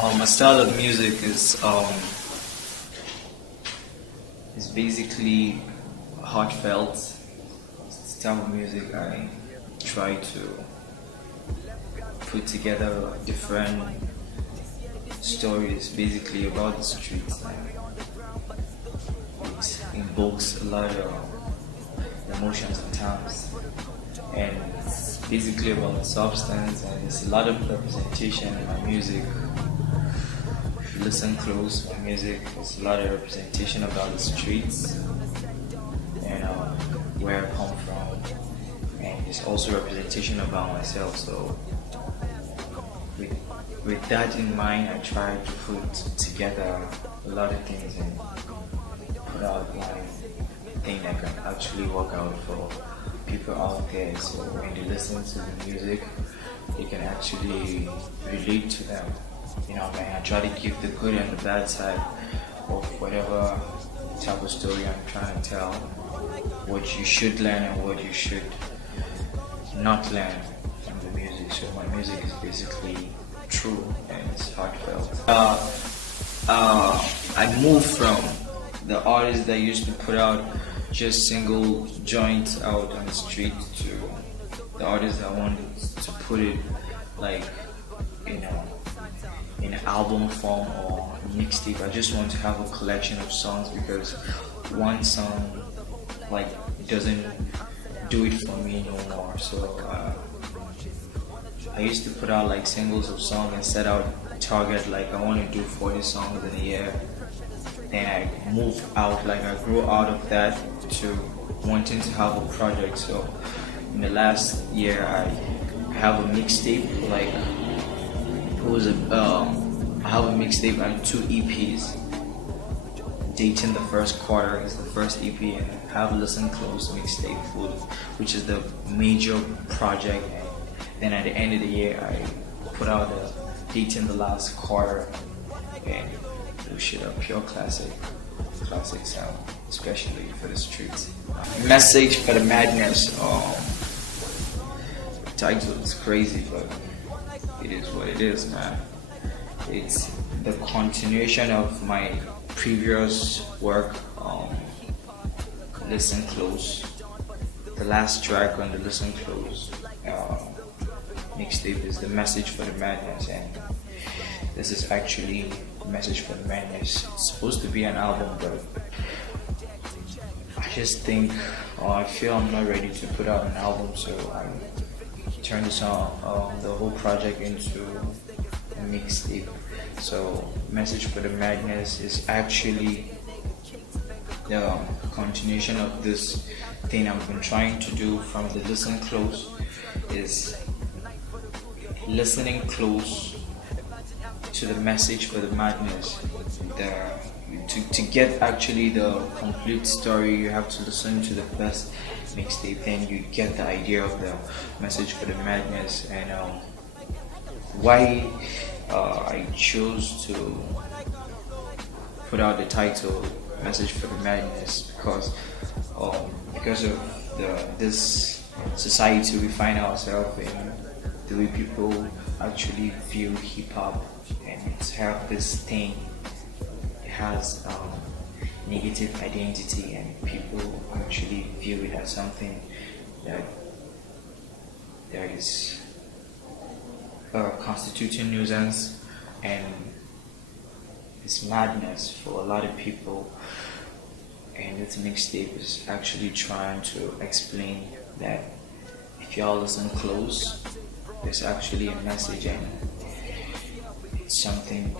My style of music is basically heartfelt. It's the type of music I try to put together different stories, basically about the streets. It invokes a lot of emotions at times, and it's basically about substance, and there's a lot of representation in my music. If you listen close, my music there's a lot of representation about the streets and where I come from, and it's also representation about myself. So with, with that in mind, I try to put together a lot of things and put out like thing that can actually work out for people out there. So when they listen to the music, they can actually relate to them. Man, I try to give the good and the bad side of whatever type of story I'm trying to tell. What you should learn and what you should not learn from the music. So my music is basically true and it's heartfelt. I moved from the artists that used to put out just single joints out on the street to the artists that wanted to put it like in an album form or mixtape. I just want to have a collection of songs because one song like doesn't do it for me no more. So I used to put out like singles of songs and set out a target like I want to do 40 songs in a year. Then I moved out, like I grew out of that to wanting to have a project. So in the last year I have a mixtape, like I have a mixtape and 2 EPs. Dating the first quarter is the first EP, and I have Listen Close mixtape full, which is the major project. And then at the end of the year I put out the Dating the last quarter, and shit a pure classic sound, especially for the streets. Message for the Madness. Title is crazy, but it is what it is, man. It's the continuation of my previous work, Listen Close. The last track on the Listen Close mixtape is the Message for the Madness, and this is actually Message for the Madness. It's supposed to be an album, but I just think, or I feel I'm not ready to put out an album, so I turned this on the whole project into a mixtape. So Message for the Madness is actually the continuation of this thing I've been trying to do from the Listen Close, is listening close to the Message for the Madness. To get actually the complete story, you have to listen to the best mixtape, then you get the idea of the Message for the Madness. And why I chose to put out the title Message for the Madness, because of this society we find ourselves in, the way people actually view hip-hop, and it's have this thing, it has negative identity, and people actually view it as something that is constituting nuisance, and it's madness for a lot of people. And this mixtape is actually trying to explain that if y'all listen close, there's actually a message, and something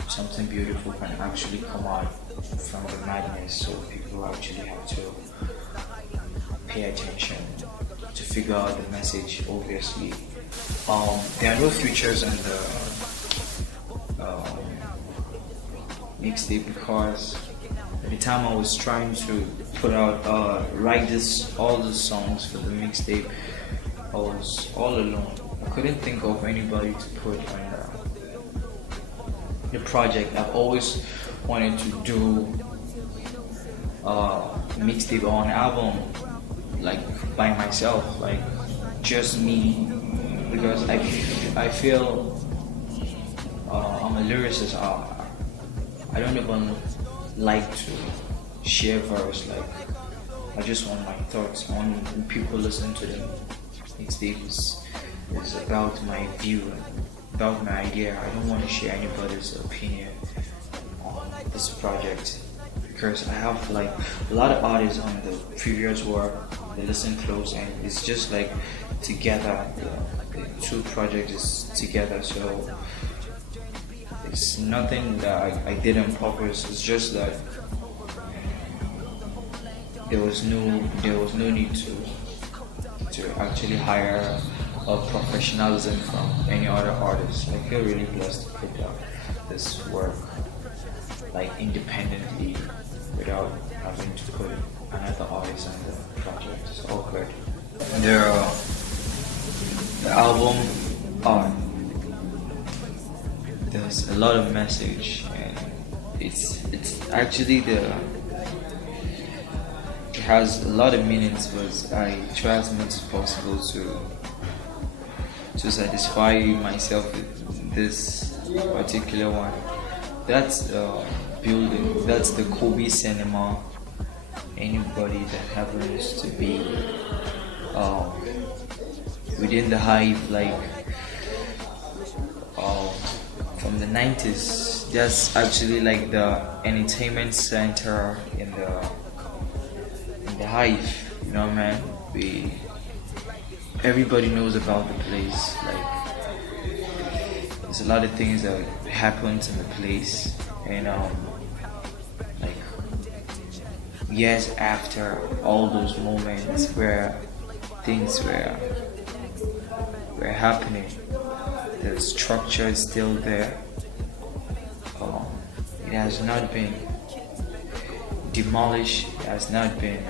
beautiful can actually come out from the madness. So people actually have to pay attention to figure out the message. Obviously, there are no features on the mixtape because at the time I was trying to put out write all the songs for the mixtape, I was all alone. I couldn't think of anybody to put on the project. I've always wanted to do a mixtape or an album like by myself, like just me, because I feel I'm a lyricist. I don't even like to share verse. Like, I just want my thoughts. I want when people listen to them. It's about my view, about my idea. I don't want to share anybody's opinion on this project because I have like a lot of artists on the previous work. They listen close, and it's just like together. The two projects is together, so it's nothing that I did on purpose. It's just that there was no need to actually hire a professionalism from any other artist. I feel really blessed to put out this work like independently without having to put another artist on the project. It's all good. The album art, there's a lot of message, and it's actually it has a lot of meanings, but I try as much as possible to satisfy myself with this particular one. That's the building, that's the Kobe Cinema. Anybody that happens to be within the Hive, like from the 90s, that's actually like the entertainment center in the Hive. You know, man, everybody knows about the place. Like, there's a lot of things that happens in the place, and like years after all those moments where things were happening, the structure is still there. It has not been demolished, it has not been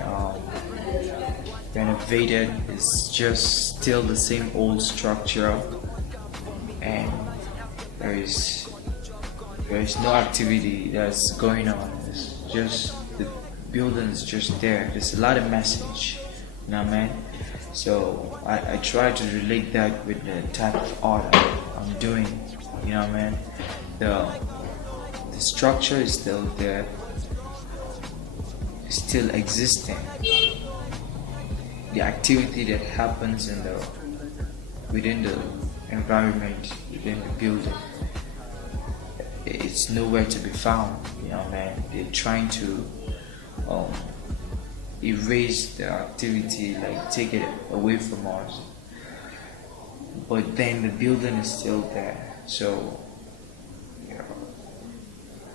renovated. It's just still the same old structure, and there is no activity that's going on. It's just the building is just there. There's a lot of message, you know, man. So I try to relate that with the type of art I'm doing, you know, man. The structure is still there, it's still existing. The activity that happens within the environment, within the building, it's nowhere to be found, you know, man. They're trying to erase the activity, like take it away from us, but then the building is still there. So, you know,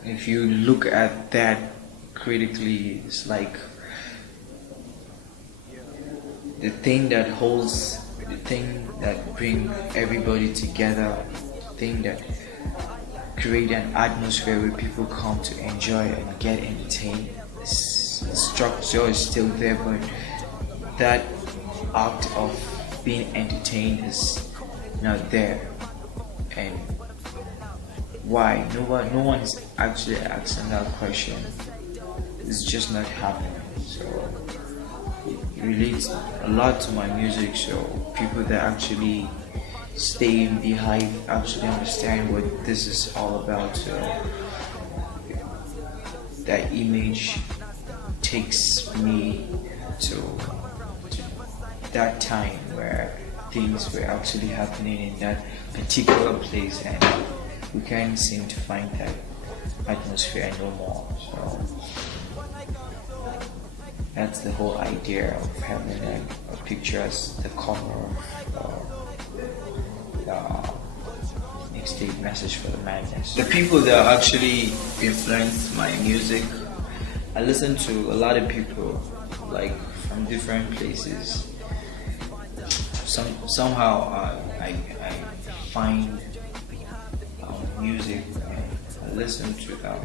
if you look at that critically, it's like the thing that holds, the thing that brings everybody together, the thing that create an atmosphere where people come to enjoy and get entertained. The structure is still there, but that act of being entertained is not there. And why? No one is actually asking that question. It's just not happening. So it relates a lot to my music. So people that actually stay in the Hive actually understand what this is all about. So that image takes me to that time where things were actually happening in that particular place, and we can't seem to find that atmosphere no more. So that's the whole idea of having a picture as the cover of the mixtape Message for the Madness. The people that actually influenced my music, I listen to a lot of people, like from different places. Somehow I find music and I listen to them.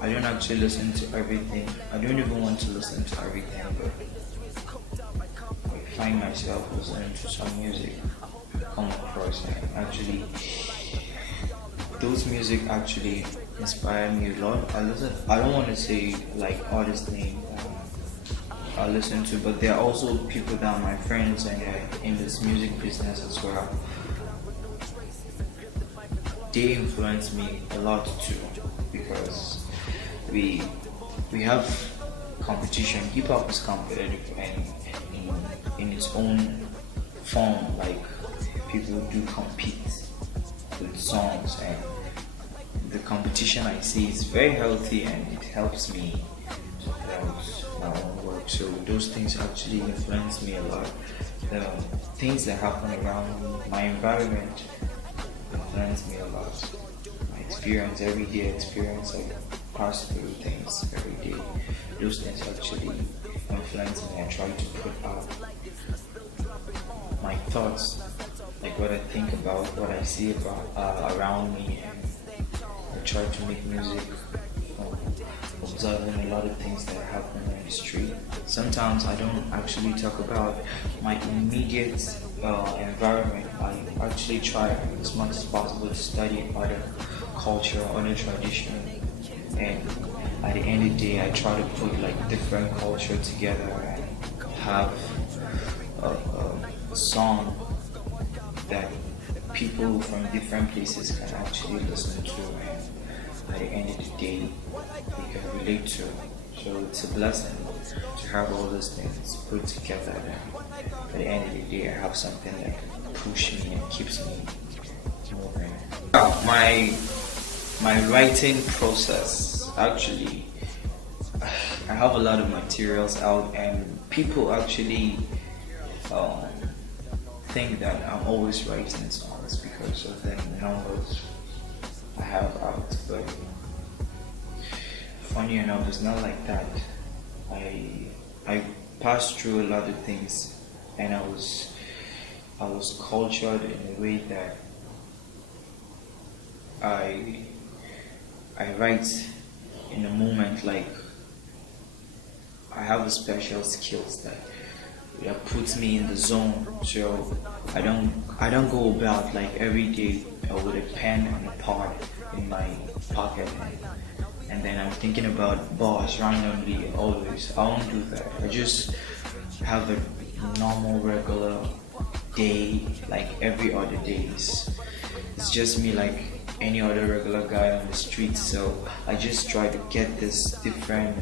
I don't actually listen to everything. I don't even want to listen to everything, but I find myself listening to some music come across, and actually those music actually inspire me a lot. I don't want to say like artist name I listen to, but there are also people that are my friends and in this music business as well. they influence me a lot too, because we we have competition. Hip hop is competitive and in its own form. Like, people do compete with songs, and the competition I see is very healthy and it helps me to promote my own work. So those things actually influence me a lot. The things that happen around me, my environment influence me a lot. My experience, everyday experience, I pass through things every day. Those things actually influence me. I try to put out my thoughts, like what I think about, what I see about around me, and I try to make music from observing a lot of things that happen in the street. Sometimes I don't actually talk about my immediate environment. I actually try as much as possible to study other culture, other tradition, and at the end of the day, I try to put like different culture together and have a song that people from different places can actually listen to, and at the end of the day they can relate to. So it's a blessing to have all those things put together, and at the end of the day I have something that pushes me and keeps me moving. My writing process, actually, I have a lot of materials out, and people actually think that I'm always writing songs because of the numbers I have out, but funny enough, it's not like that. I passed through a lot of things, and I was cultured in a way that I write in a moment. Like, I have a special skills that puts me in the zone. So I don't go about like every day with a pen and a pad in my pocket, and then I'm thinking about bars randomly always. I won't do that. I just have a normal regular day like every other days. It's just me like any other regular guy on the street. So I just try to get this different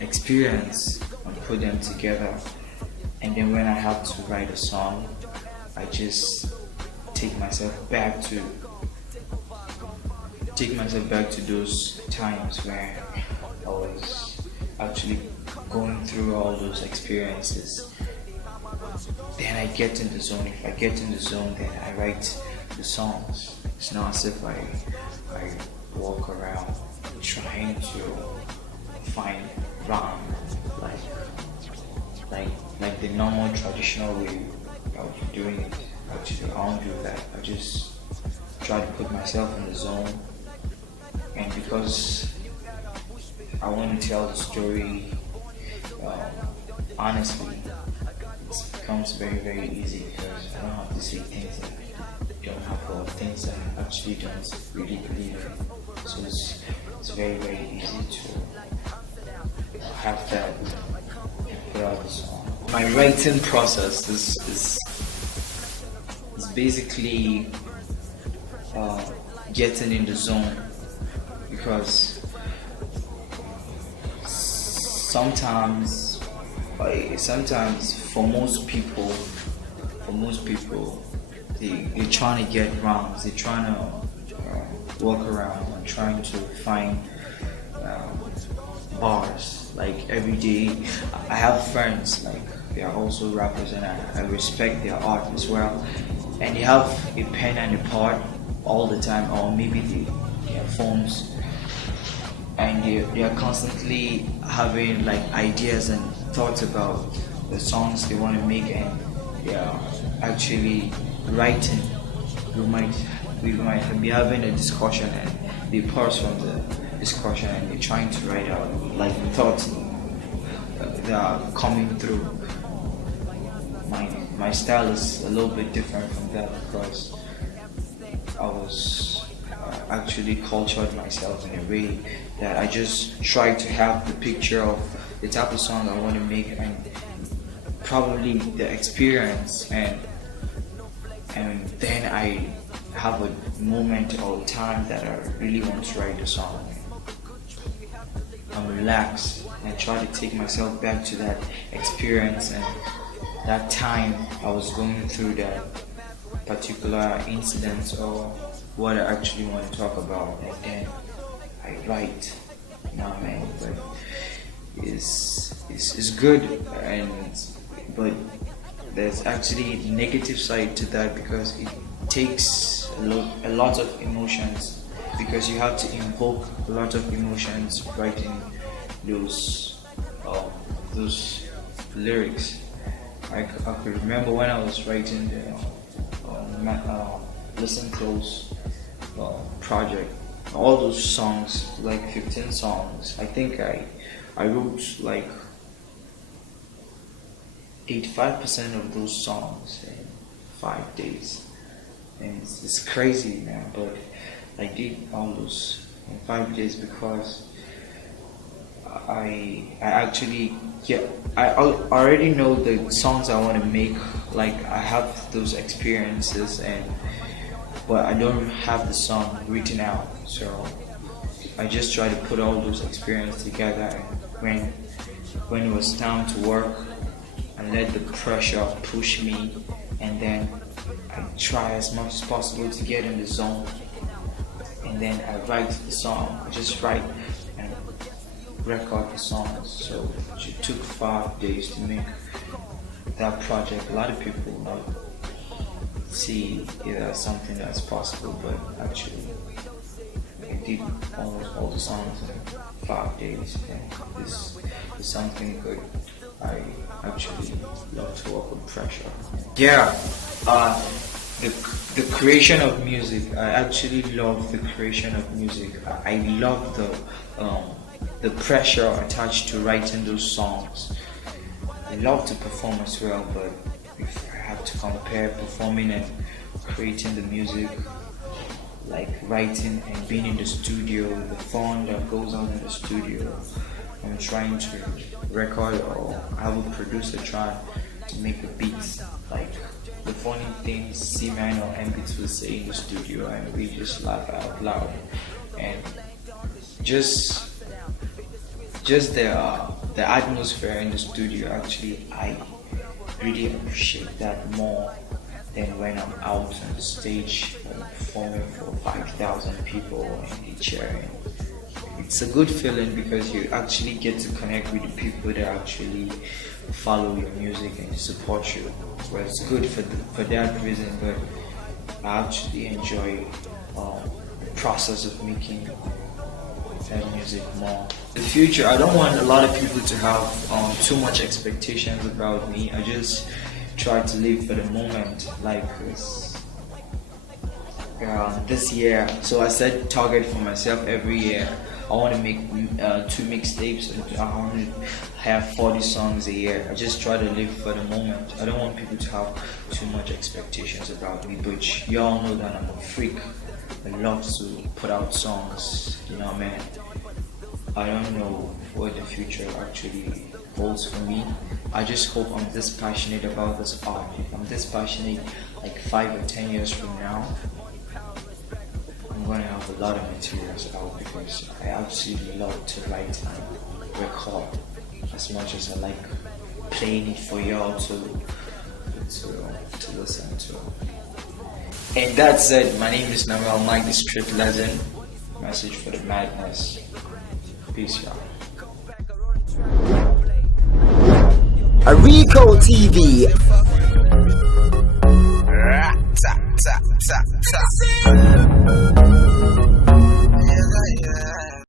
experience and put them together, and then when I have to write a song, I just take myself back to those times where I was actually going through all those experiences. Then I get in the zone. If I get in the zone, then I write the songs. It's not as if I walk around trying to find rhyme like the normal traditional way of doing it. Actually, I don't do that. I just try to put myself in the zone, and because I want to tell the story honestly, it becomes very, very easy because I don't have to say things that I don't have, or things that I actually don't really believe in. So it's very, very easy to have that put out the song. My writing process is basically getting in the zone, because sometimes for most people they're trying to get rhymes, they're trying to walk around and trying to find bars like every day. I have friends like they are also rappers, and I respect their art as well, and they have a pen and a pad all the time, or maybe their phones, and they are constantly having like ideas and thoughts about the songs they want to make, and they are actually writing. We might be having a discussion, and they pause from the discussion and they're trying to write out like thoughts that are coming through. My style is a little bit different from that because I was actually cultured myself in a way that I just try to have the picture of the type of song I want to make, and probably the experience and and then I have a moment or time that I really want to write a song. I'm relaxed and try to take myself back to that experience and that time I was going through that particular incident or what I actually want to talk about, and then I write. You know what I mean? But it's good, but there's actually a negative side to that because it takes a lot of emotions, because you have to invoke a lot of emotions writing those lyrics. I could remember when I was writing the Listen Close project, all those songs, like 15 songs. I think I wrote like 85% of those songs in 5 days, and it's crazy, man. But I did all those in 5 days because I actually I already know the songs I want to make. Like I have those experiences, but I don't have the song written out, so I just try to put all those experiences together. And when it was time to work, I let the pressure push me, and then I try as much as possible to get in the zone, and then I write the song. I just write and record the songs. So it took 5 days to make that project. A lot of people might see it as something that's possible, but actually I did almost all the songs in 5 days, and this is something good. I actually love to work with pressure. Yeah, the creation of music. I actually love the creation of music. I love the pressure attached to writing those songs. I love to perform as well, but if I have to compare performing and creating the music, like writing and being in the studio, the fun that goes on in the studio, I'm trying to record or have a producer try to make the beats, like the funny things C-Man or M4TM will say in the studio, and we just laugh out loud. And just the atmosphere in the studio, actually I really appreciate that more than when I'm out on the stage performing for 5,000 people and they cheering. It's a good feeling because you actually get to connect with the people that actually follow your music and support you. Well, it's good for that reason, but I actually enjoy the process of making that music more. In the future, I don't want a lot of people to have too much expectations about me. I just try to live for the moment, like this year. So I set target for myself every year. I want to make 2 mixtapes, and I want to have 40 songs a year. I just try to live for the moment. I don't want people to have too much expectations about me, but you all know that I'm a freak. I love to put out songs, you know what I mean? I don't know what the future actually holds for me. I just hope I'm this passionate about this art. If I'm this passionate like 5 or 10 years from now, I'm going to have a lot of materials out, because I absolutely love to write and record as much as I like playing it for y'all to listen to. And that's it. My name is Lemuelknight, the street legend. Message for the madness. Peace, y'all. Rico TV.